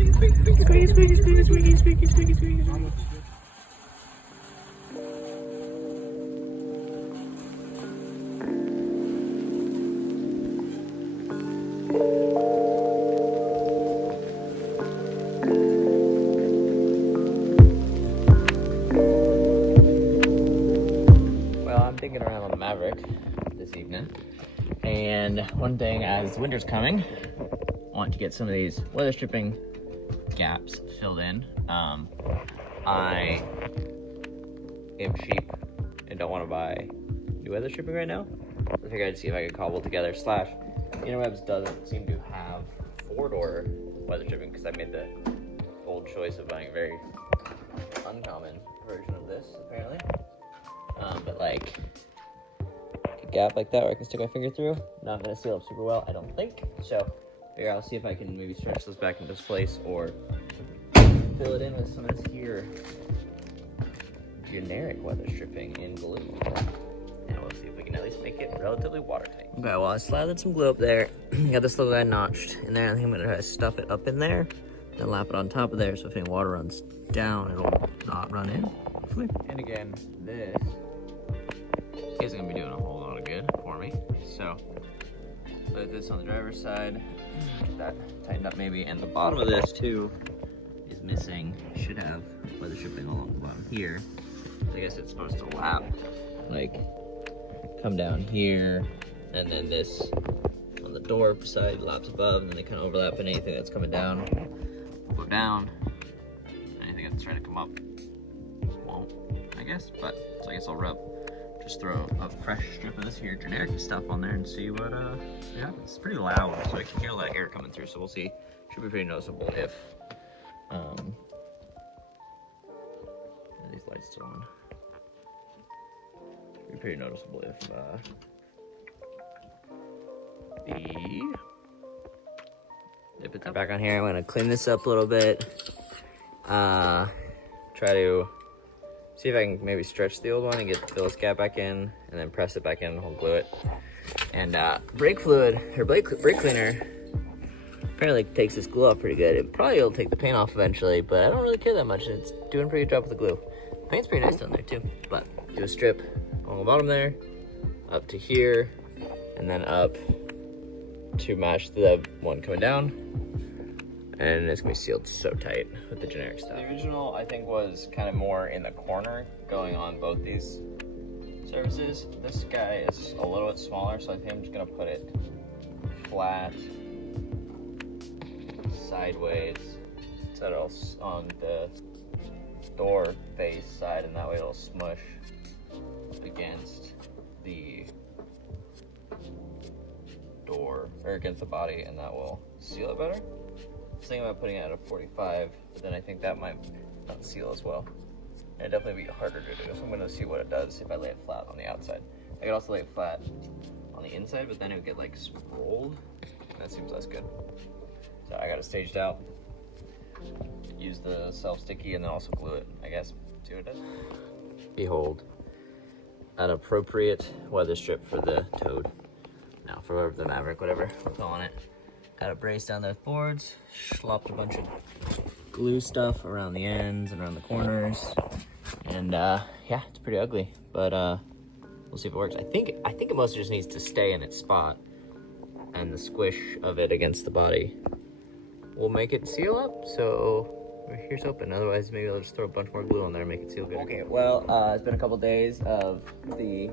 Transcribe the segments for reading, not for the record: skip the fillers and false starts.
Well, I'm thinking around on the Maverick this evening, and one thing, as winter's coming, I want to get some of these weather stripping gaps filled in. I am cheap and don't want to buy new weather stripping right now. So I figured I'd see if I could cobble together. Slash, Interwebs doesn't seem to have 4-door weather stripping because I made the bold choice of buying a very uncommon version of this, apparently. But like a gap like that where I can stick my finger through, not gonna seal up super well, I don't think. So figure I'll see if I can maybe stretch those back into place or fill it in with some of this here generic weather stripping in glue. And we'll see if we can at least make it relatively watertight. Okay, well I slathered some glue up there. Got this little guy notched in there. I think I'm gonna try to stuff it up in there, then lap it on top of there so if any water runs down, it'll not run in, hopefully. And again, this isn't gonna be doing a whole lot of good for me. So, put this on the driver's side, get that tightened up maybe, and the bottom of this too is missing. Should have weather stripping along the bottom here. I guess it's supposed to lap, like come down here, and then this on the door side laps above, and then they kind of overlap, and anything that's coming down will go down. Anything that's trying to come up won't, I guess. But so I guess I'll just throw a fresh strip of this here generic stuff on there and see what yeah, it's pretty loud, so I can hear a lot of air coming through, so we'll see. Should be pretty noticeable if are these lights still on? Should be pretty noticeable if if it's back on here. I'm gonna clean this up a little bit, try to see if I can maybe stretch the old one and get the Phillips gap back in, and then press it back in and hold glue it. And brake fluid, or brake cleaner, apparently takes this glue off pretty good. It probably will take the paint off eventually, but I don't really care that much. It's doing a pretty good job with the glue. The paint's pretty nice down there too. But do a strip along the bottom there, up to here, and then up to match the one coming down. And it's gonna be sealed so tight with the generic stuff. The original, I think, was kind of more in the corner going on both these surfaces. This guy is a little bit smaller, so I think I'm just gonna put it flat, sideways, so it'll on the door face side, and that way it'll smush up against the door, or against the body, and that will seal it better. I was thinking about putting it at a 45, but then I think that might not seal as well. And it'd definitely be harder to do, so I'm gonna see what it does if I lay it flat on the outside. I could also lay it flat on the inside, but then it would get like scrolled, and that seems less good. So I got it staged out, use the self-sticky, and then also glue it, I guess. See what it does. Behold, an appropriate weather strip for the Toad. Now for the Maverick, whatever we're calling it. Got a brace down there with boards, slopped a bunch of glue stuff around the ends and around the corners, and yeah, it's pretty ugly, but we'll see if it works. I think it mostly just needs to stay in its spot, and the squish of it against the body will make it seal up. So here's hoping. Otherwise, maybe I'll just throw a bunch more glue on there and make it seal good. Okay, well, it's been a couple days of the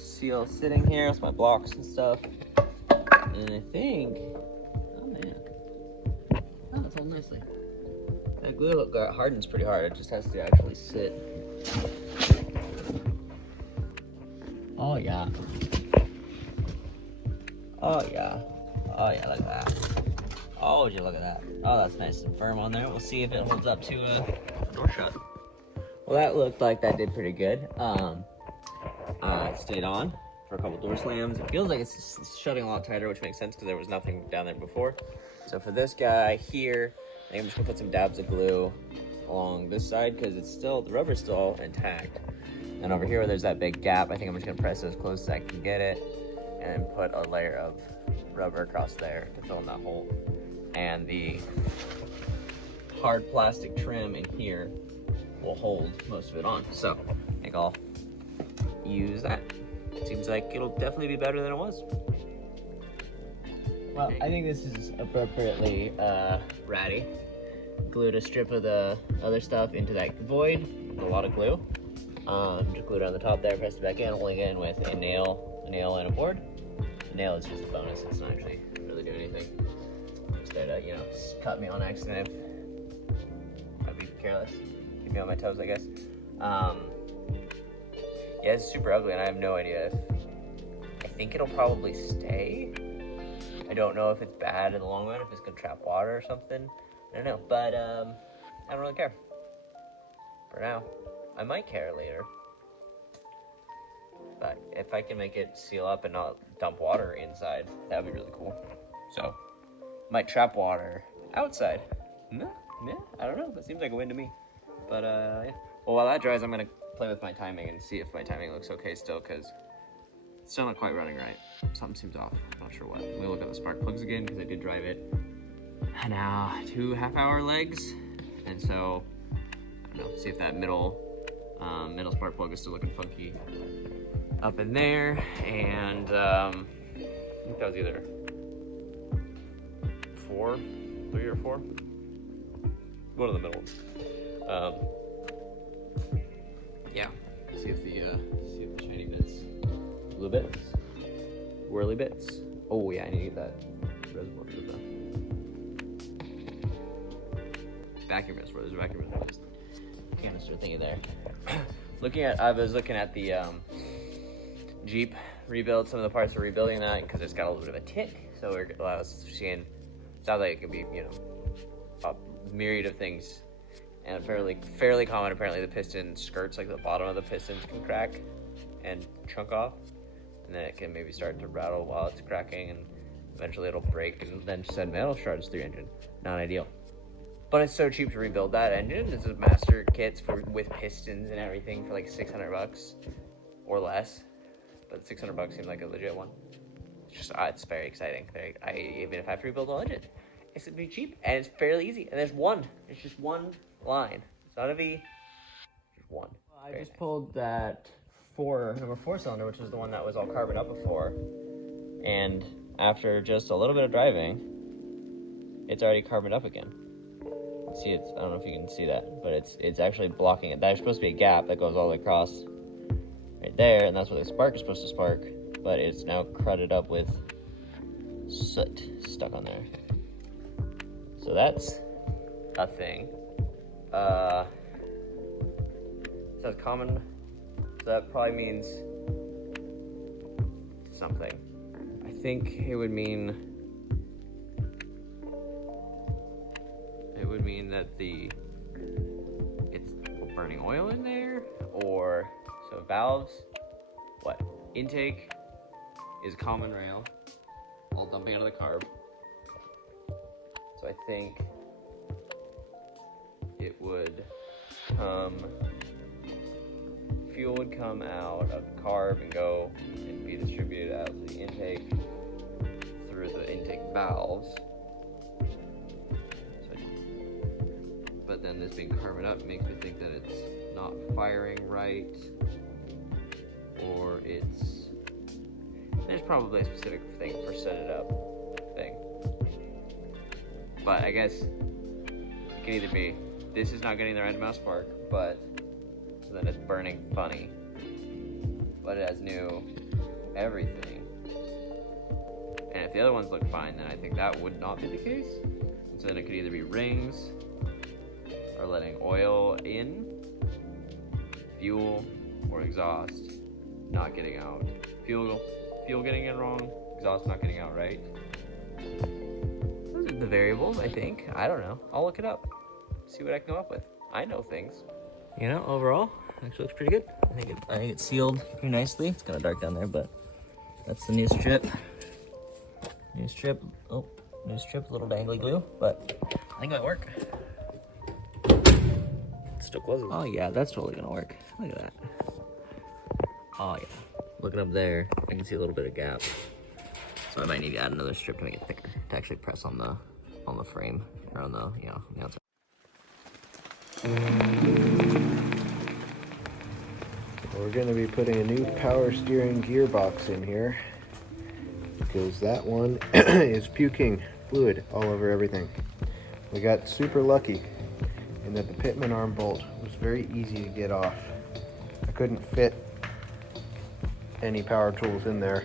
seal sitting here with my blocks and stuff. And I think, oh man, oh, that's all nicely. That glue hardens pretty hard. It just has to actually sit. Oh yeah. Oh yeah. Oh yeah, look at that. Oh, would you look at that? Oh, that's nice and firm on there. We'll see if it holds up to a door shut. Well, that looked like that did pretty good. It stayed on for a couple door slams. It feels like it's shutting a lot tighter, which makes sense because there was nothing down there before. So for this guy here, I think I'm just gonna put some dabs of glue along this side because it's still, the rubber's still intact. And over here where there's that big gap, I think I'm just gonna press it as close as I can get it and then put a layer of rubber across there to fill in that hole. and the hard plastic trim in here will hold most of it on. So I think I'll use that. Seems like it'll definitely be better than it was. Well, I think this is appropriately ratty. Glued a strip of the other stuff into that void with a lot of glue. Just glued it on the top there, pressed it back in, holding it in with a nail and a board. The nail is just a bonus, it's not actually really doing anything. Just there to, you know, cut me on accident if I'd be careless. Keep me on my toes, I guess. Yeah, it's super ugly and I have no idea if, I think it'll probably stay. I don't know if it's bad in the long run, if it's gonna trap water or something. I don't know, but I don't really care. For now, I might care later. But if I can make it seal up and not dump water inside, that would be really cool. So, might trap water outside. No, yeah, I don't know, that seems like a win to me. But yeah. Well, while that dries, I'm gonna play with my timing and see if my timing looks okay still, because it's still not quite running right. Something seems off, I'm not sure what. We'll look at the spark plugs again, because I did drive it now 2 half-hour legs, and so I don't know, see if that middle spark plug is still looking funky up in there. And I think that was either 3 or 4, one of the middle ones. Yeah, see if the shiny bits, blue bits, whirly bits. Oh yeah, I need to get that reservoir filled up. Vacuum reservoir. There's a vacuum reservoir. Just canister thingy there. I was looking at the Jeep rebuild. Some of the parts are rebuilding that because it's got a little bit of a tick. So I was seeing, sounds like it could be, you know, a myriad of things. And fairly common. Apparently, the piston skirts, like the bottom of the pistons, can crack and chunk off, and then it can maybe start to rattle while it's cracking, and eventually it'll break. And then she said, "Man, it'll start as 3 engine. Not ideal." But it's so cheap to rebuild that engine. This is master kits with pistons and everything for like $600 or less. But $600 seems like a legit one. It's just, it's very exciting. Even if I have to rebuild the whole engine, it's gonna be cheap and it's fairly easy. And it's just one line. It's not a V, just one. Well, I just pulled that number 4 cylinder, which was the one that was all carboned up before. And after just a little bit of driving, it's already carboned up again. See, I don't know if you can see that, but it's actually blocking it. There's supposed to be a gap that goes all the way across right there, and that's where the spark is supposed to spark, but it's now crudted up with soot stuck on there. So that's a thing. So it's common, so that probably means something. I think it would mean that it's burning oil in there, or so valves, what, intake is common rail, all dumping out of the carb. So I think it would fuel would come out of the carb and go and be distributed out to the intake through the intake valves. But then this being carboned up makes me think that it's not firing right, or there's probably a specific thing for set it up thing. But I guess it can either be this is not getting the right amount of spark, but so then it's burning funny, but it has new everything. And if the other ones look fine, then I think that would not be the case. And so then it could either be rings, or letting oil in, fuel, or exhaust not getting out. Fuel getting in wrong, exhaust not getting out right. Those are the variables, I think. I don't know. I'll look it up, see what I can come up with. I know things. You know, overall, actually looks pretty good. I think it's sealed pretty nicely. It's kind of dark down there, but that's the new strip. New strip, a little dangly glue, but I think it might work. Still closes. Oh yeah, that's totally gonna work. Look at that. Oh yeah. Looking up there, I can see a little bit of gap. So I might need to add another strip to make it thicker, to actually press on the on the frame or on the outside. We're going to be putting a new power steering gearbox in here because that one is puking fluid all over everything. We got super lucky in that the pitman arm bolt was very easy to get off. I couldn't fit any power tools in there,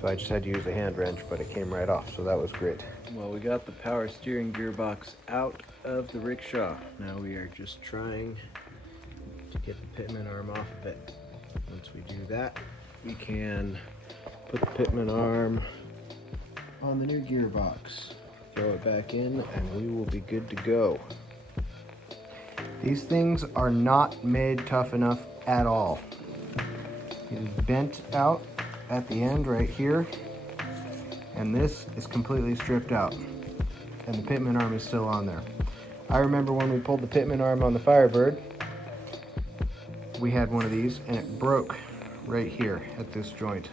so I just had to use a hand wrench, but it came right off, so that was great. Well, we got the power steering gearbox out of the rickshaw. Now we are just trying to get the pitman arm off of it. Once we do that, we can put the pitman arm on the new gearbox, throw it back in, and we will be good to go. These things are not made tough enough at all. It is bent out at the end right here, and this is completely stripped out, and the pitman arm is still on there. I remember when we pulled the pitman arm on the Firebird, we had one of these and it broke right here at this joint.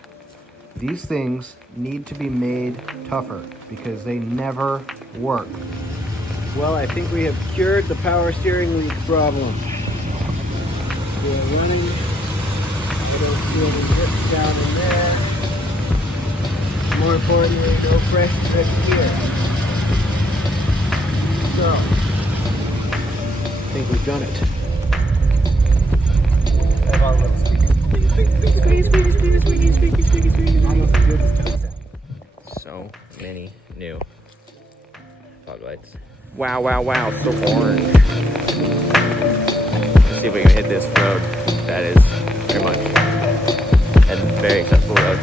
These things need to be made tougher because they never work. Well, I think we have cured the power steering leak problem. We are running. I don't see any rips down in there. More importantly, no fresh trips here. So, I think we've done it. So many new fog lights. Wow, wow, wow, so orange. Let's see if we can hit this road. That is very much a very acceptable road.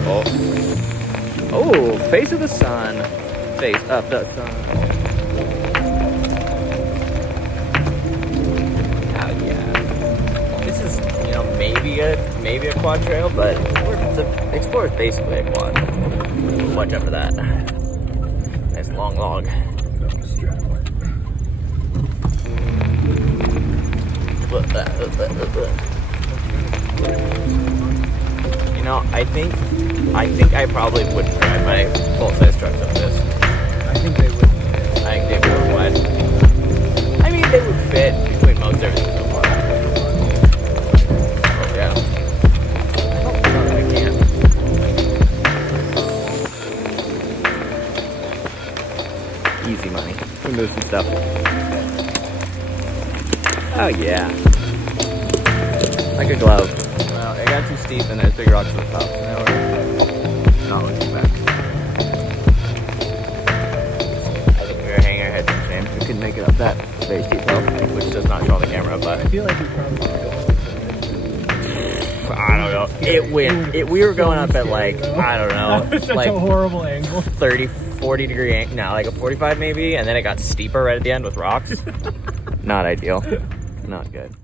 Oh, face of the sun. Face of the sun. Oh yeah. This is, maybe a quad trail, but the Explorer's basically a quad. Watch out for that. Nice long log. You know, I think I probably wouldn't drive my full-size trucks up this. I think they would. I think they would. I mean, they would fit between most everything so far. Oh yeah. I don't know that I can. Easy money. We move some stuff. Oh yeah. Like a glove. Well, it got too steep and there's big rocks on the top, so now we're not looking back. I think we were hanging our heads in shame. We couldn't make it up that very steep hill, which does not show on the camera, but I feel like we probably I don't know. We were going up at like, I don't know, such like a horrible angle. 30, 40 degree angle. No, like a 45 maybe, and then it got steeper right at the end with rocks. Not ideal. Not good.